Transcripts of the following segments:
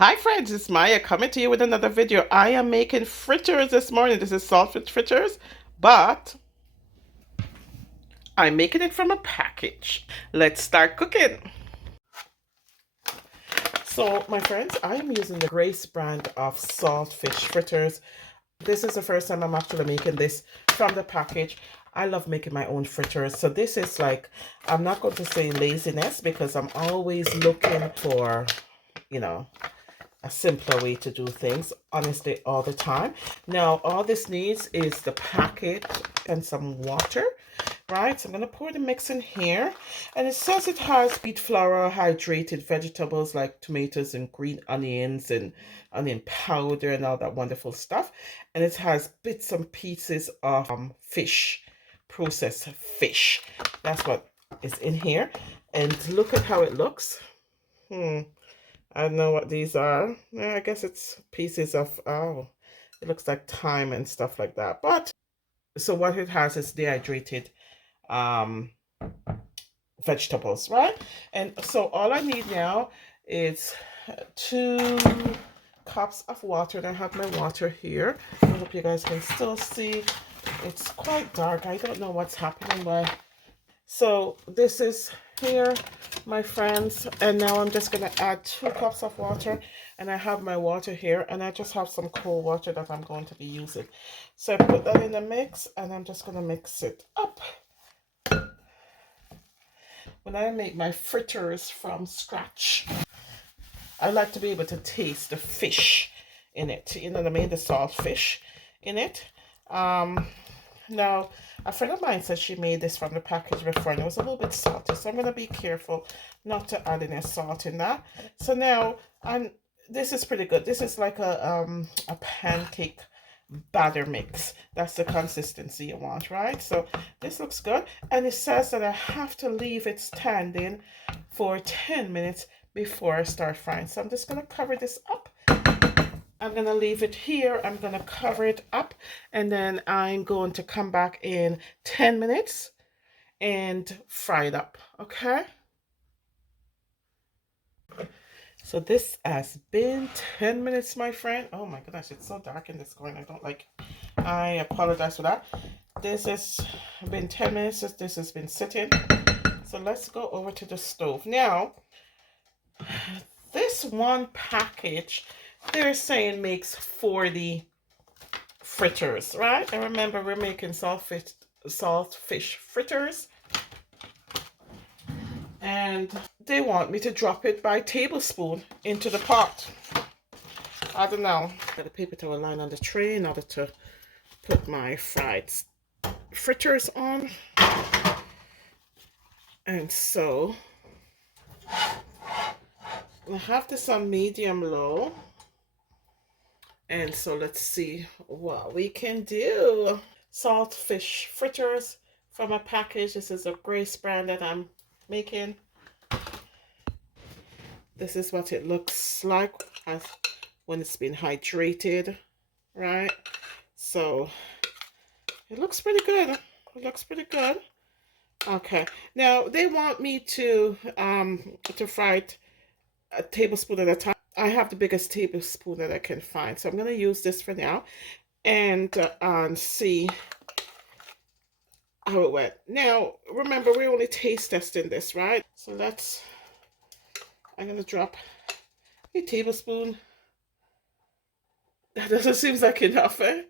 Hi friends, it's Maya coming to you with another video. I am making fritters this morning. This is saltfish fritters, but I'm making it from a package. Let's start cooking. So my friends, I'm using the Grace brand of saltfish fritters. This is the first time I'm actually making this from the package. I love making my own fritters. So this is like, I'm not going to say laziness because I'm always looking for, you know, a simpler way to do things, honestly, all the time. Now all this needs is the packet and some water, right? So I'm going to pour the mix in here, and it says it has wheat flour, hydrated vegetables like tomatoes and green onions and onion powder and all that wonderful stuff, and it has bits and pieces of fish, processed fish. That's what is in here, and look at how it looks. I don't know what these are. Yeah, I guess it's pieces of, oh, it looks like thyme and stuff like that. But, so what it has is dehydrated um, vegetables, right? And so all I need now is 2 cups of water. And I have my water here. I hope you guys can still see. It's quite dark. I don't know what's happening, but so this is here, my friends, and now I'm just going to add 2 cups of water, and I have my water here, and I just have some cold water that I'm going to be using. So I put that in the mix, and I'm just going to mix it up. When I make my fritters from scratch, I like to be able to taste the fish in it, you know what I mean, the salt fish in it. Now, a friend of mine said she made this from the package before and it was a little bit salty, so I'm going to be careful not to add any salt in that. So now, this is pretty good. This is like a pancake batter mix. That's the consistency you want, right? So this looks good, and it says that I have to leave it standing for 10 minutes before I start frying. So I'm just going to cover this up. I'm going to leave it here. I'm going to cover it up, and then I'm going to come back in 10 minutes and fry it up, okay? So this has been 10 minutes, my friend. Oh my goodness, it's so dark in this corner. I don't like it. I apologize for that. This has been 10 minutes since this has been sitting. So let's go over to the stove. Now, this one package, they're saying makes 40 fritters, right? And remember, we're making saltfish fritters. And they want me to drop it by tablespoon into the pot. I don't know. Got a paper towel line on the tray in order to put my fried fritters on. And so I have this on medium low. And so let's see what we can do. Saltfish fritters from a package. This is a Grace brand that I'm making. This is what it looks like as when it's been hydrated, right? So it looks pretty good. It looks pretty good. Okay. Now they want me to fry it a tablespoon at a time. I have the biggest tablespoon that I can find, so I'm gonna use this for now and see how it went. Now remember, we're only taste testing this, right? So I'm gonna drop a tablespoon. That doesn't seem like enough, eh?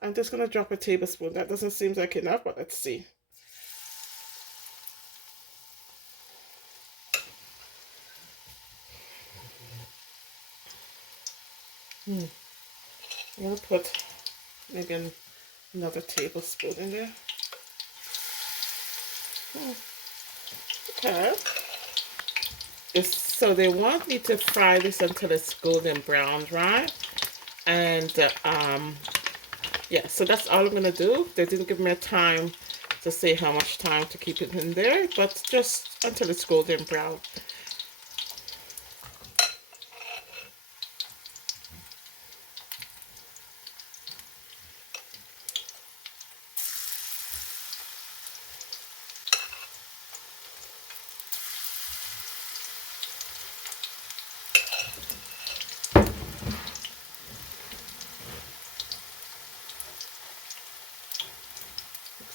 I'm just gonna drop a tablespoon. That doesn't seem like enough, but let's see. I'm gonna put maybe another tablespoon in there. Okay. So they want me to fry this until it's golden brown, right? And yeah, so that's all I'm gonna do. They didn't give me a time to say how much time to keep it in there, but just until it's golden brown.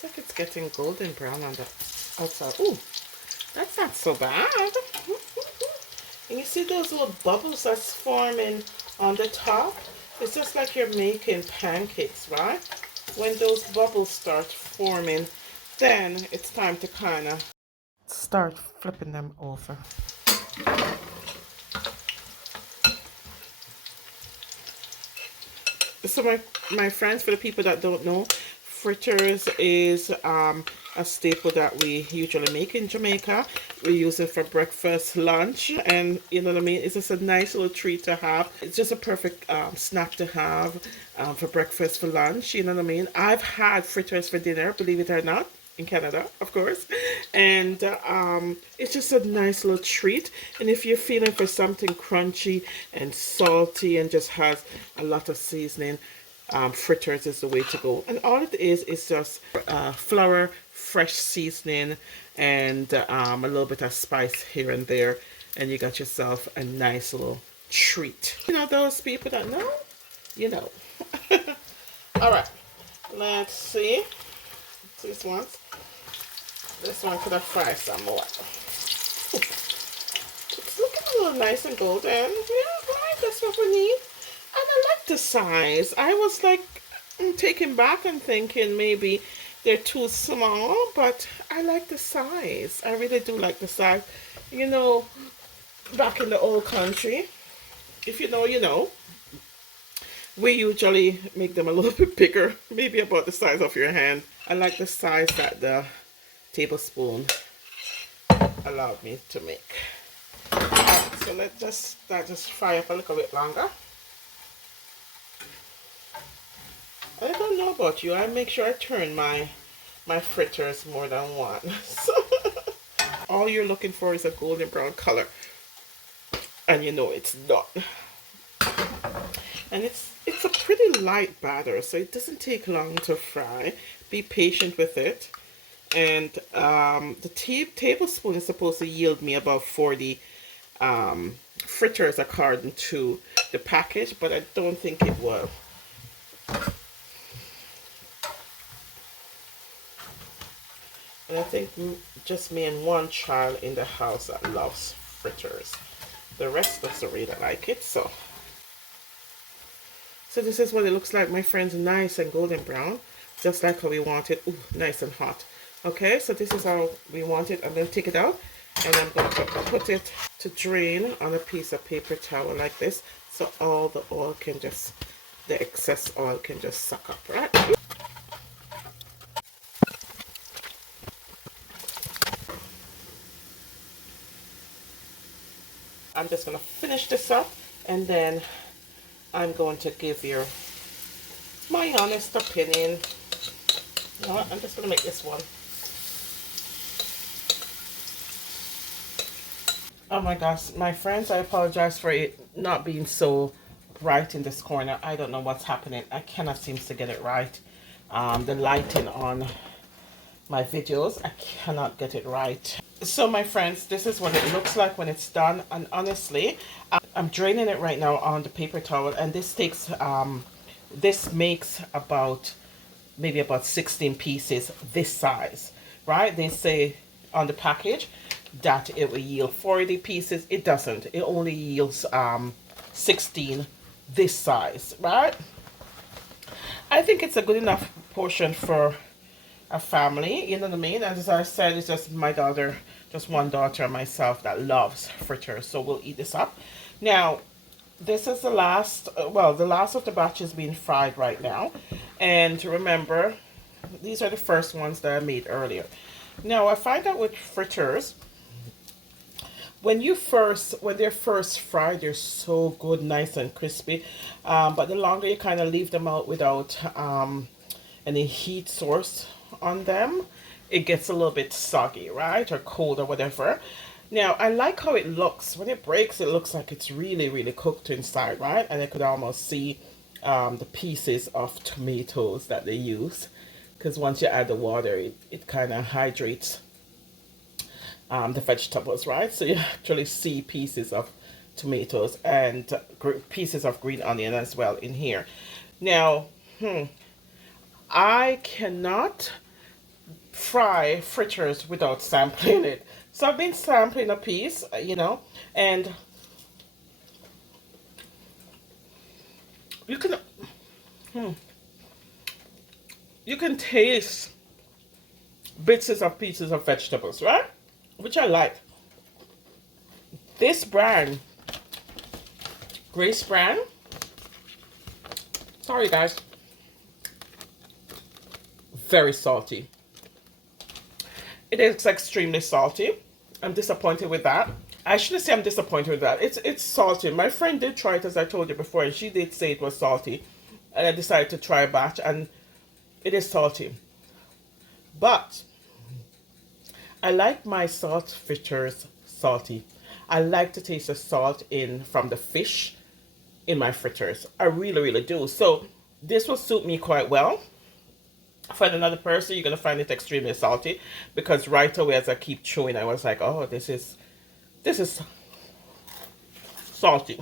Looks like it's getting golden brown on the outside. Ooh, that's not so bad. And you see those little bubbles that's forming on the top? It's just like you're making pancakes, right? When those bubbles start forming, then it's time to kind of start flipping them over. So my friends, for the people that don't know, fritters is a staple that we usually make in Jamaica. We use it for breakfast, lunch, and you know what I mean? It's just a nice little treat to have. It's just a perfect snack to have for breakfast, for lunch, you know what I mean? I've had fritters for dinner, believe it or not, in Canada, of course. And it's just a nice little treat. And if you're feeling for something crunchy and salty and just has a lot of seasoning, fritters is the way to go. And all it is just flour, fresh seasoning, and a little bit of spice here and there, and you got yourself a nice little treat. You know, those people that know, you know. All right, let's see. This one could have fried some more. It's looking a little nice and golden. Yeah, right, that's what we need. And I like the size. I was like taken back and thinking maybe they're too small, but I like the size. I really do like the size. You know, back in the old country, if you know, you know, we usually make them a little bit bigger, maybe about the size of your hand. I like the size that the tablespoon allowed me to make. Right, so let's just fry up a little bit longer. I don't know about you. I make sure I turn my fritters more than once. All you're looking for is a golden brown color, and you know it's done. And it's a pretty light batter, so it doesn't take long to fry. Be patient with it. And the tablespoon is supposed to yield me about 40 fritters according to the package, but I don't think it will. And I think just me and one child in the house that loves fritters. The rest doesn't really like it, so this is what it looks like, my friends. Nice and golden brown, just like how we want it. Ooh, nice and hot. Okay, so this is how we want it. I'm going to take it out, and I'm going to put it to drain on a piece of paper towel like this, so all the oil can just, the excess oil can just suck up, right? I'm just going to finish this up, and then I'm going to give you my honest opinion. You know what? I'm just going to make this one. Oh my gosh, my friends, I apologize for it not being so bright in this corner. I don't know what's happening. I cannot seem to get it right. The lighting on my videos, I cannot get it right. So my friends, this is what it looks like when it's done. And honestly, I'm draining it right now on the paper towel, and this takes this makes maybe about 16 pieces this size, right? They say on the package that it will yield 40 pieces. It doesn't. It only yields 16 this size, right? I think it's a good enough portion for a family, you know what I mean? As I said, it's just my daughter, just one daughter and myself that loves fritters, so we'll eat this up. Now, this is the last, well, the last of the batch is being fried right now. And remember, these are the first ones that I made earlier. Now, I find out with fritters, when they're first fried, they're so good, nice and crispy. But the longer you kind of leave them out without any heat source on them, it gets a little bit soggy, right? Or cold or whatever. Now, I like how it looks. When it breaks, it looks like it's really, really cooked inside, right? And I could almost see the pieces of tomatoes that they use. Because once you add the water, it kind of hydrates the vegetables, right? So you actually see pieces of tomatoes and pieces of green onion as well in here. Now, I cannot fry fritters without sampling it. So I've been sampling a piece, you know, and you can you can taste bits of pieces of vegetables, right? Which I like. This brand, Grace brand, sorry guys, very salty. It is extremely salty. I'm disappointed with that. I shouldn't say I'm disappointed with that. It's salty. My friend did try it, as I told you before, and she did say it was salty. And I decided to try a batch, and it is salty. But I like my salt fritters salty. I like to taste the salt in from the fish in my fritters. I really, really do. So this will suit me quite well. For another person, you're going to find it extremely salty, because right away as I keep chewing, I was like, oh, this is salty.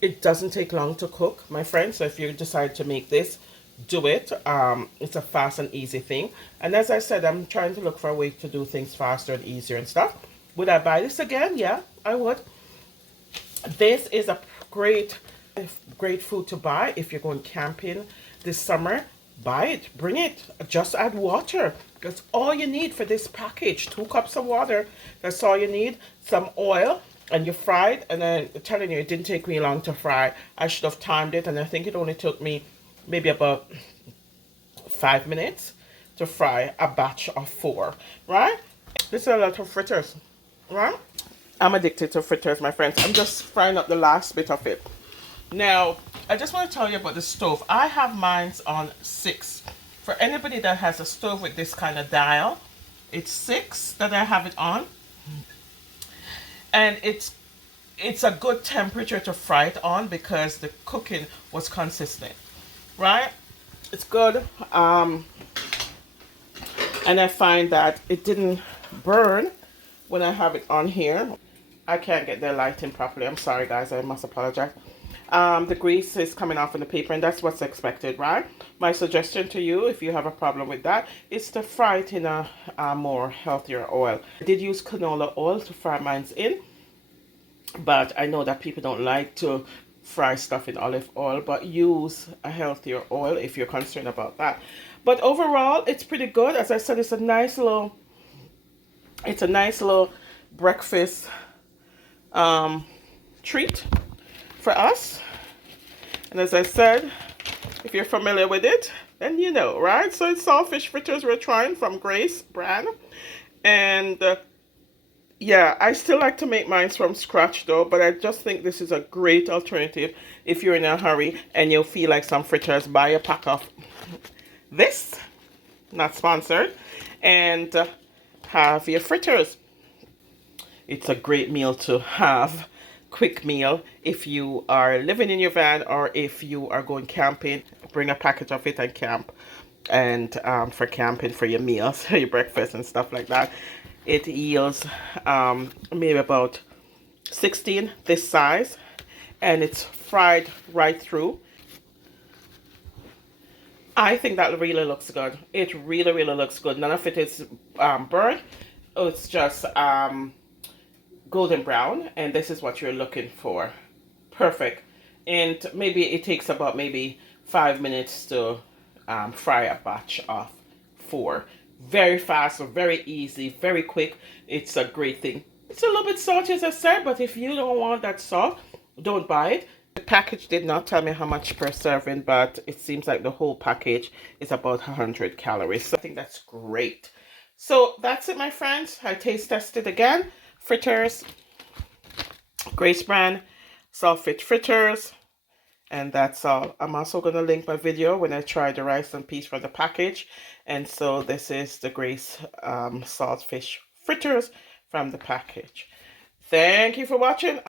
It doesn't take long to cook, my friends. So if you decide to make this, do it. It's a fast and easy thing. And as I said, I'm trying to look for a way to do things faster and easier and stuff. Would I buy this again? Yeah, I would. This is a great food to buy if you're going camping this summer. Buy it, bring it, just add water. That's all you need for this package. 2 cups of water, that's all you need. Some oil, and you fry it. And I'm telling you, it didn't take me long to fry. I should have timed it, and I think it only took me maybe about 5 minutes to fry a batch of 4, right? This is a lot of fritters, right? I'm addicted to fritters, my friends. I'm just frying up the last bit of it. Now, I just want to tell you about the stove. I have mine on 6. For anybody that has a stove with this kind of dial, it's 6 that I have it on. And it's a good temperature to fry it on, because the cooking was consistent, right? It's good. And I find that it didn't burn when I have it on here. I can't get the lighting properly. I'm sorry, guys. I must apologize. The grease is coming off in the paper, and that's what's expected, right? My suggestion to you, if you have a problem with that, is to fry it in a more healthier oil. I did use canola oil to fry mine in, but I know that people don't like to fry stuff in olive oil, but use a healthier oil if you're concerned about that. But overall, it's pretty good. As I said, it's a nice little breakfast treat for us. And as I said, if you're familiar with it, then you know, right? So it's salt fish fritters we're trying from Grace brand. And yeah, I still like to make mine from scratch though, but I just think this is a great alternative if you're in a hurry and you feel like some fritters. Buy a pack of this, not sponsored, and have your fritters. It's a great meal to have, quick meal. If you are living in your van or if you are going camping, bring a package of it and camp. And for camping, for your meals, your breakfast and stuff like that. It yields maybe about 16 this size, and it's fried right through. I think that really looks good. It really, really looks good. None of it is burnt. It's just golden brown, and this is what you're looking for. Perfect. And maybe it takes about maybe 5 minutes to fry a batch of 4. Very fast, very easy, very quick. It's a great thing. It's a little bit salty, as I said, but if you don't want that salt, don't buy it. The package did not tell me how much per serving, but it seems like the whole package is about 100 calories. So I think that's great. So that's it, my friends. I taste tested again. Fritters, Grace brand, salt fish fritters. And that's all. I'm also going to link my video when I try the rice and peas from the package. And so this is the Grace salt fish fritters from the package. Thank you for watching.